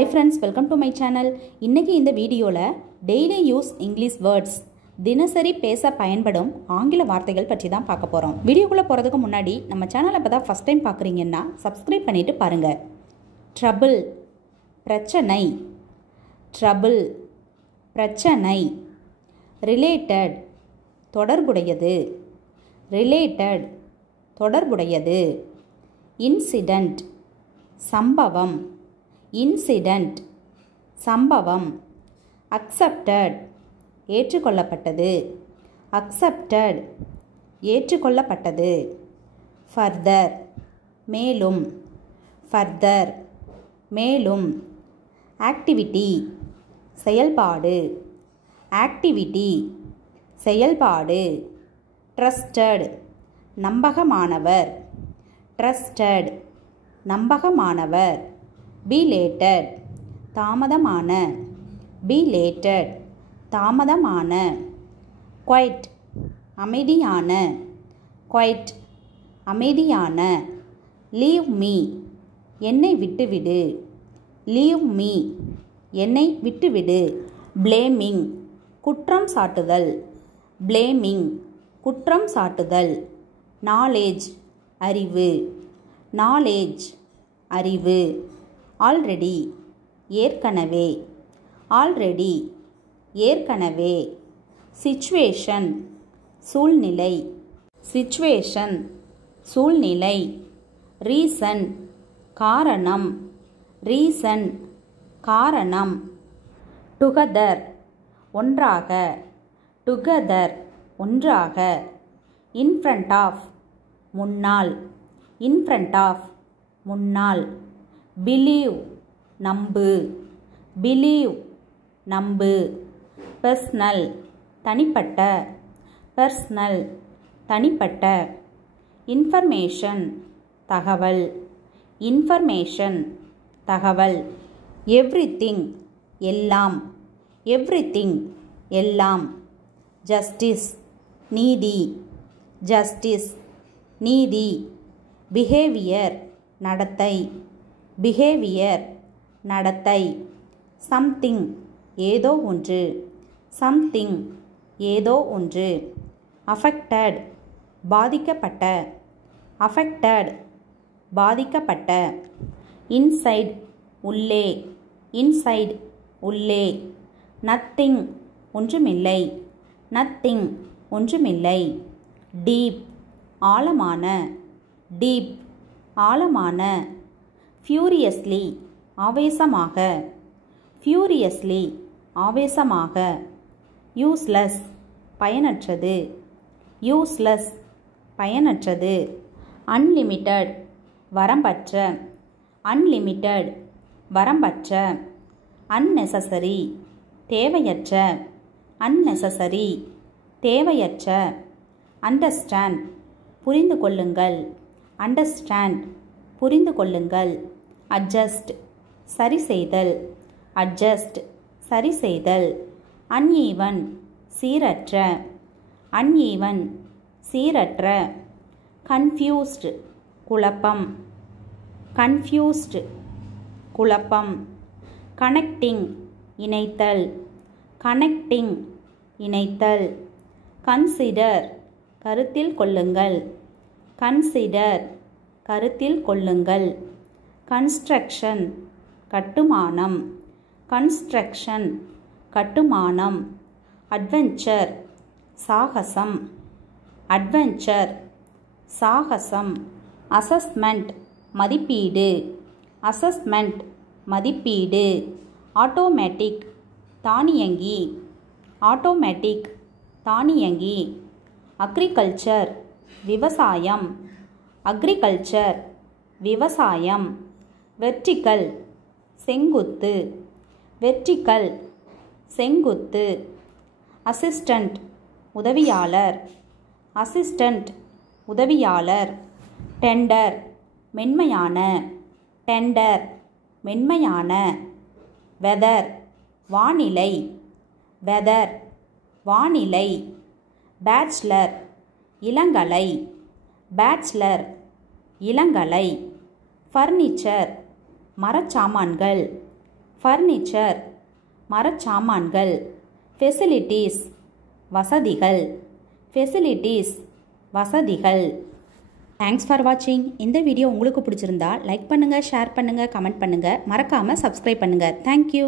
Hi friends, welcome to my channel. இன்னைக்கு இந்த வீடியோல daily use English words தினசரி பேச பயன்படும் ஆங்கில வார்த்தைகள் பற்றி தான் பார்க்க போறோம். வீடியோக்குள்ள போறதுக்கு முன்னாடி நம்ம சேனலை இப்பதான் ஃபர்ஸ்ட் டைம் பார்க்கறீங்கன்னா subscribe பண்ணிட்டு பாருங்க. trouble பிரச்சனை, trouble பிரச்சனை. related தொடர்புடையது, related தொடர்புடையது. incident சம்பவம், incident சம்பவம். accepted ஏற்றுக்கொள்ளப்பட்டது, accepted ஏற்றுக்கொள்ளப்பட்டது. further மேலும், further மேலும். activity செயல்பாடு, activity செயல்பாடு. trusted நம்பகமானவர், trusted நம்பகமானவர். belated தாமதமான, belated தாமதமான. quiet அமைதியான, quiet அமைதியான. leave me என்னை விட்டுவிடு, leave me என்னை விட்டுவிடு. blaming குற்றம் சாட்டுதல், blaming குற்றம் சாட்டுதல். knowledge அறிவு, knowledge அறிவு. already ஏற்கனவே, already ஏற்கனவே. situation சூழ்நிலை, situation சூழ்நிலை. reason காரணம், reason காரணம். together ஒன்றாக, together ஒன்றாக. in front of முன்னால், in front of முன்னால். believe நம்பு, believe நம்பு. personal தனிப்பட்ட, personal தனிப்பட்ட. information தகவல், information தகவல். everything எல்லாம், everything எல்லாம். justice நீதி, justice நீதி. behavior நடத்தை, behavior நடத்தை. something ஏதோ ஒன்று, something ஏதோ ஒன்று. affected பாதிக்கப்பட்ட, affected பாதிக்கப்பட்ட. inside உள்ளே, inside உள்ளே. nothing ஒன்றுமில்லை, nothing ஒன்றுமில்லை. deep ஆழமான, deep ஆழமான. furiously ஆவேசமாக, furiously ஆவேசமாக. useless பயனற்றது, useless பயனற்றது. unlimited வரம்பற்ற, unlimited வரம்பற்ற. unnecessary தேவையற்ற, unnecessary தேவையற்ற. understand புரிந்து கொள்ளுங்கள், understand புரிந்து கொள்ளுங்கள். adjust சரி செய்தல், adjust சரி செய்தல். uneven சீரற்ற, uneven சீரற்ற. confused குழப்பம், confused குழப்பம். connecting இணைத்தல், connecting இணைத்தல். consider கருத்தில் கொள்ளுங்கள், consider கருத்தில் கொள்ளுங்கள். construction கட்டுமானம், construction கட்டுமானம். adventure சாகசம், adventure சாகசம். assessment மதிப்பீடு, assessment மதிப்பீடு. automatic தானியங்கி, automatic தானியங்கி. agriculture விவசாயம், agriculture விவசாயம். vertical செங்குத்து, vertical செங்குத்து. assistant உதவியாளர், assistant உதவியாளர். tender மென்மையான, tender மென்மையான. weather வானிலை, weather வானிலை. bachelor இளங்கலை, bachelor இளங்கலை. ஃபர்னிச்சர் மரச்சாமான்கள், ஃபர்னிச்சர் மரச்சாமான்கள். ஃபெசிலிட்டிஸ் வசதிகள். ஃபெசிலிட்டிஸ் வசதிகள். தேங்க்ஸ் ஃபார் வாட்சிங். இந்த வீடியோ உங்களுக்கு பிடிச்சிருந்தா லைக் பண்ணுங்கள், ஷேர் பண்ணுங்கள், கமெண்ட் பண்ணுங்கள். மறக்காமல் சப்ஸ்கிரைப் பண்ணுங்கள். தேங்க்யூ.